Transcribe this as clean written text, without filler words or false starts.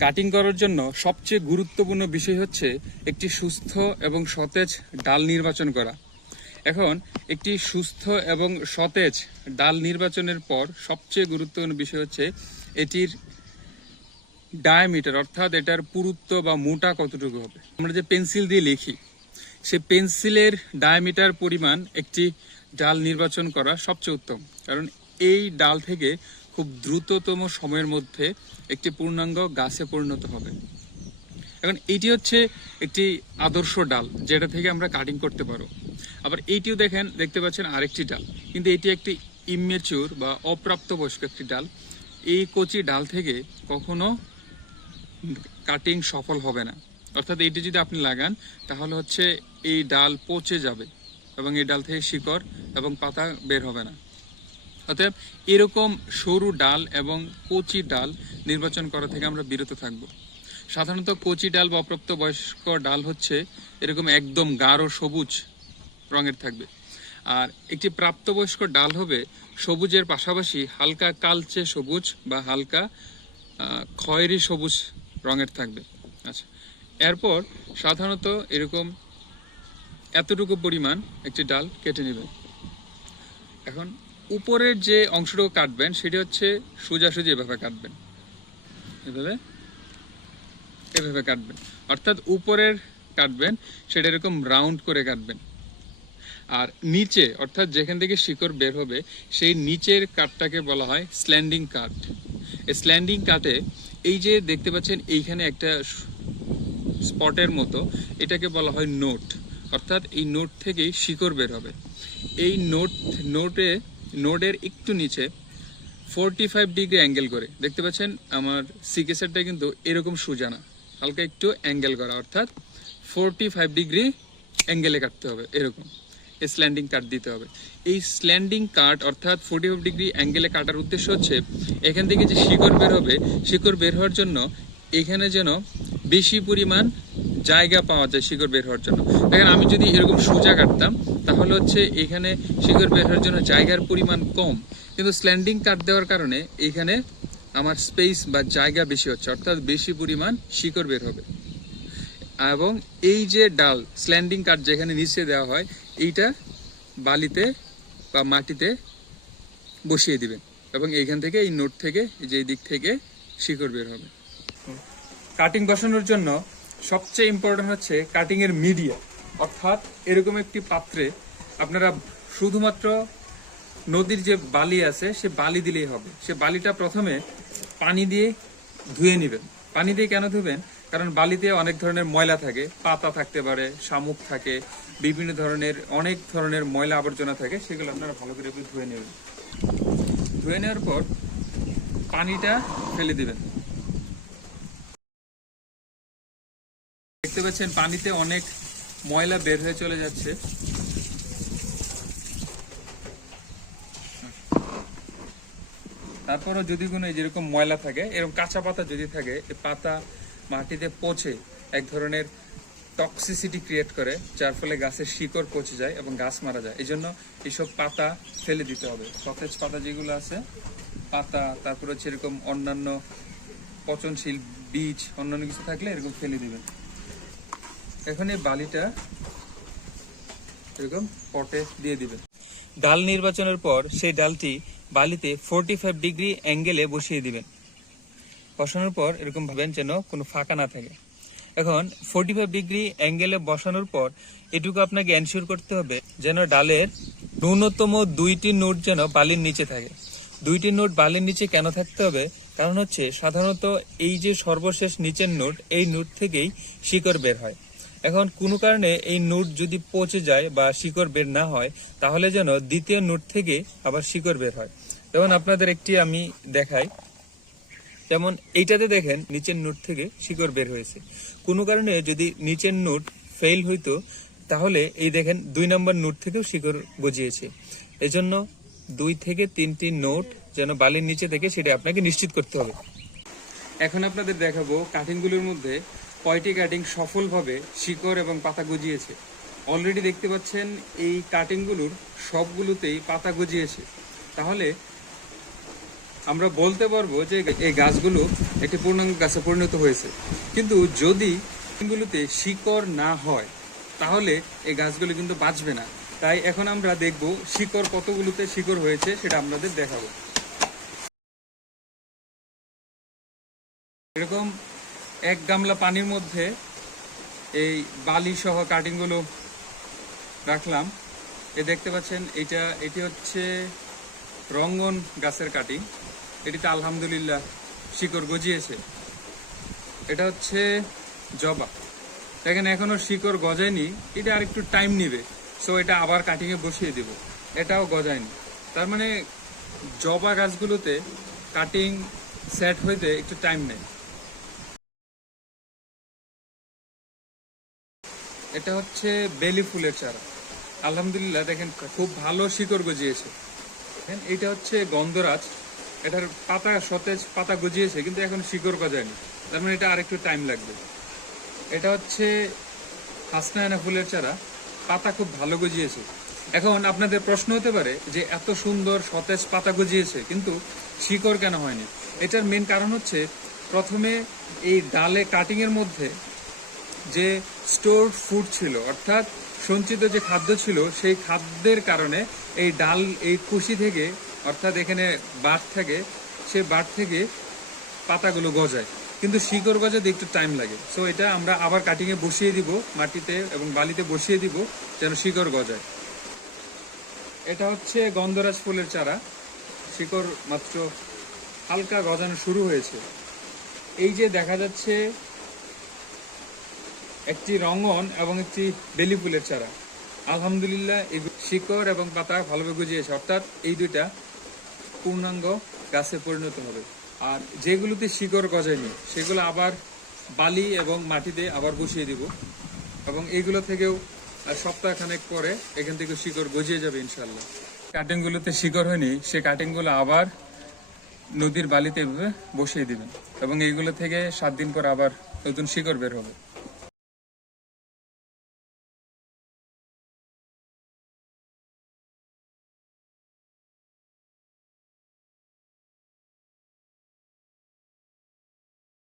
Cutting করার জন্য সবচেয়ে গুরুত্বপূর্ণ বিষয় হচ্ছে একটি সুস্থ এবং সতেজ ডাল নির্বাচন করা। এখন একটি সুস্থ এবং সতেজ ডাল নির্বাচনের পর সবচেয়ে গুরুত্বপূর্ণ বিষয় হচ্ছে এটির ডায়ামিটার, অর্থাৎ এটার পুরুত্ব বা মোটা কতটুকু হবে। আমরা যে পেন্সিল দিয়ে লিখি, সে পেন্সিলের ডায়ামিটার পরিমাণ একটি ডাল নির্বাচন করা সবচেয়ে উত্তম, কারণ এই ডাল থেকে খুব দ্রুততম সময়ের মধ্যে একটি পূর্ণাঙ্গ গাছে পরিণত হবে। এখন এইটি হচ্ছে একটি আদর্শ ডাল যেটা থেকে আমরা কাটিং করতে পারো। আবার এইটিও দেখতে পাচ্ছেন আরেকটি ডাল, কিন্তু এটি একটি ইমেচিউর বা অপ্রাপ্তবয়স্ক একটি ডাল। এই কচি ডাল থেকে কখনো কাটিং সফল হবে না, অর্থাৎ এইটি যদি আপনি লাগান তাহলে হচ্ছে এই ডাল পচে যাবে এবং এই ডাল থেকে শিকড় এবং পাতা বের হবে না। অতএব এরকম সরু ডাল এবং কচি ডাল নির্বাচন করা থেকে আমরা বিরত থাকব। সাধারণত কচি ডাল বা অপ্রাপ্তবয়স্ক ডাল হচ্ছে এরকম একদম গাঢ় সবুজ রঙের থাকবে, আর একটি প্রাপ্তবয়স্ক ডাল হবে সবুজের পাশাপাশি হালকা কালচে সবুজ বা হালকা খয়েরি সবুজ রঙের থাকবে। আচ্ছা, এরপর সাধারণত এরকম এতটুকু পরিমাণ একটি ডাল কেটে নেবেন। এখন উপরের যে অংশটুকু কাটবেন সেটি হচ্ছে সোজাসুজি এভাবে কাটবেন, এভাবে কাটবেন, অর্থাৎ উপরের কাটবেন সেটা এরকম রাউন্ড করে কাটবেন। আর নিচে, অর্থাৎ যেখান থেকে শিকড় বের হবে সেই নিচের কাটটাকে বলা হয় স্ল্যান্ডিং কাট। এই স্ল্যান্ডিং কাটে এই যে দেখতে পাচ্ছেন এইখানে একটা স্পটের মতো, এটাকে বলা হয় নোট, অর্থাৎ এই নোট থেকেই শিকড় বের হবে। এই নোটের একটু নিচে 45 ডিগ্রি অ্যাঙ্গেল করে দেখতে পাচ্ছেন আমার সিকেসারটা কিন্তু এরকম সোজা না, হালকা একটু অ্যাঙ্গেল করা, অর্থাৎ 45 ডিগ্রি অ্যাঙ্গেলে কাটতে হবে। এরকম স্ল্যান্ডিং কাট দিতে হবে। এই স্ল্যান্ডিং কাট অর্থাৎ 45 ডিগ্রি অ্যাঙ্গেলে কাটার উদ্দেশ্য হচ্ছে এখান থেকে যে শিকড় বের হবে, শিকড় বের হওয়ার জন্য এখানে যেন বেশি পরিমাণ জায়গা পাওয়া যায় শিকড় বের হওয়ার জন্য। দেখেন আমি যদি এরকম সোজা কাটতাম তাহলে হচ্ছে এখানে শিকড় বের হওয়ার জন্য জায়গার পরিমাণ কম, কিন্তু স্ল্যান্ডিং কাট দেওয়ার কারণে এখানে আমার স্পেস বা জায়গা বেশি হচ্ছে, অর্থাৎ বেশি পরিমাণ শিকড় বের হবে। এবং এই যে ডাল স্ল্যান্ডিং কাট যেখানে নিচে দেওয়া হয়, এইটা বালিতে বা মাটিতে বসিয়ে দিবেন এবং এইখান থেকে এই নোট থেকে যে দিক থেকে শিকড় বের হবে। কাটিং বসানোর জন্য সবচেয়ে ইম্পর্টেন্ট হচ্ছে কাটিং এর মিডিয়া, অর্থাৎ এরকম একটি পাত্রে আপনারা শুধুমাত্র নদীর যে বালি আছে সে বালি দিলেই হবে। সে বালিটা প্রথমে পানি দিয়ে ধুয়ে নেবেন। পানি দিয়ে কেন ধুবেন? কারণ বালিতে অনেক ধরনের ময়লা থাকে, পাতা থাকতে পারে, শামুক থাকে, বিভিন্ন ধরনের অনেক ধরনের ময়লা আবর্জনা থাকে, সেগুলো আপনারা ভালো করে ধুয়ে নেবেন। ধুয়ে নেওয়ার পর পানিটা ফেলে দিবেন। দেখতে পাচ্ছেন পানিতে অনেক ময়লা বের হয়ে চলে যাচ্ছে। তারপরও যদি কোনো যেরকম ময়লা থাকে, এরকম কাঁচা পাতা যদি থাকে, এই পাতা মাটিতে পচে এক ধরনের টক্সিসিটি ক্রিয়েট করে, যার ফলে গাছের শিকড় পচে যায় এবং গাছ মারা যায়। এই জন্য এইসব পাতা ফেলে দিতে হবে। সতেজ পাতা যেগুলো আছে পাতা, তারপর হচ্ছে এরকম অন্যান্য পচনশীল বীজ অন্যান্য কিছু থাকলে এরকম ফেলে দিবেন। এখন এই বালিটা এরকম পটে দিয়ে দিবেন। ডাল নির্বাচনের পর সেই ডালটি বালিতে 45 ডিগ্রি অ্যাঙ্গেলে বসিয়ে দিবেন। বসানোর পর এরকম ভাবেন যেন কোনো ফাঁকা না থাকে। এখন 45 ডিগ্রি অ্যাঙ্গেলে বসানোর পর এটুকু আপনাকে এনশিওর করতে হবে যেন ডালের ন্যূনতম 2টি নোট যেন বালির নিচে থাকে। 2টি নোট বালির নিচে কেন থাকতে হবে? কারণ হচ্ছে সাধারণত এই যে সর্বশেষ নিচের নোট, এই নোট থেকেই শিকড় বের হয়। এখন কোনো কারণে এই নোট যদি পচে যায় বা শিকড় বের না হয়, তাহলে যেন দ্বিতীয় নোট থেকে আবার শিকড় বের হয়। যেমন আপনাদের একটি আমি দেখাই, যেমন এইটাতে দেখেন নিচের নোট থেকে শিকড় বের হয়েছে। কোনো কারণে যদি নিচের নোট ফেল হইতো তাহলে এই দেখেন 2 নম্বর নোট থেকেও শিকড় গজিয়েছে। এজন্য 2 থেকে 3টি নোট যেন বালির নিচে থেকে সেটা আপনাকে নিশ্চিত করতে হবে। এখন আপনাদের দেখাবো কাটিংগুলোর মধ্যে কয়টি কাটিং সফলভাবে শিকড় এবং পাতা গজিয়েছে। অলরেডি দেখতে পাচ্ছেন এই কাটিংগুলোর সবগুলোতেই পাতা গজিয়েছে। তাহলে আমরা বলতে পারবো যে এই গাছগুলো একটি পূর্ণাঙ্গ গাছে পরিণত হয়েছে। কিন্তু যদি এগুলোতে শিকড় না হয় তাহলে এই গাছগুলো কিন্তু বাঁচবে না। তাই এখন আমরা দেখব শিকড় কতগুলোতে শিকড় হয়েছে সেটা আপনাদের দেখাবো। এরকম এক গামলা পানির মধ্যে এই বালি সহ কাটিং গুলো রাখলাম। দেখতে পাচ্ছেন এটি হচ্ছে রঙ্গন গাছের কাটিং। এটিতে আলহামদুলিল্লাহ শিকড় গজিয়েছে। এটা হচ্ছে জবা, দেখেন এখনো শিকড় গজায়নি, এটা আর একটু টাইম নিবে। সো এটা আবার কাটিং এ বসিয়ে দিব, এটাও গজায়নি। তার মানে জবা গাছগুলোতে কাটিং সেট হইতে একটু টাইম নেয়। এটা হচ্ছে বেলি ফুলের চারা। আলহামদুলিল্লাহ দেখেন খুব ভালো শিকড় গজিয়েছে। এটা হচ্ছে গন্ধরাজ, এটার পাতা সতেজ, পাতা গজিয়েছে কিন্তু এখন শিকড় গজায়নি, তার মানে এটা আরেকটু টাইম লাগবে। এটা হচ্ছে হাসনায়না ফুলের চারা, পাতা খুব ভালো গজিয়েছে। এখন আপনাদের প্রশ্ন হতে পারে যে এত সুন্দর সতেজ পাতা গজিয়েছে কিন্তু শিকড় কেন হয়নি? এটার মেন কারণ হচ্ছে প্রথমে এই ডালে কাটিং এর মধ্যে যে স্টোর ফুড ছিল, অর্থাৎ সঞ্চিত যে খাদ্য ছিল, সেই খাদ্যের কারণে এই ডাল, এই কুশি থেকে, অর্থাৎ এখানে বাট থাকে, সেই বাট থেকে পাতাগুলো গজায়, কিন্তু শিকড় গজাতে একটু টাইম লাগে। সো এটা আমরা আবার কাটিং এ বসিয়ে দিব, মাটিতে এবং বালিতে বসিয়ে দিব যেন শিকড় গজায়। এটা হচ্ছে গন্ধরাজ ফুলের চারা, শিকড় মাত্র হালকা গজানো শুরু হয়েছে। এই যে দেখা যাচ্ছে একটি রঙ্গন এবং একটি বেলি ফুলের চারা, আলহামদুলিল্লাহ এই শিকড় এবং পাতা ভালোভাবে গজিয়েছে, অর্থাৎ এই দুইটা পূর্ণাঙ্গ গাছে পরিণত হবে। আর যেগুলোতে শিকড় গজায়নি সেগুলো আবার বালি এবং মাটিতে আবার বসিয়ে দিব, এবং এইগুলো থেকেও সপ্তাহখানেক পরে এখান থেকে শিকড় গজিয়ে যাবে ইনশাল্লাহ। কাটিংগুলোতে শিকড় হয়নি, সে কাটিংগুলো আবার নদীর বালিতে এভাবে বসিয়ে দিবেন এবং এইগুলো থেকে 7 দিন পর আবার নতুন শিকড় বের হবে।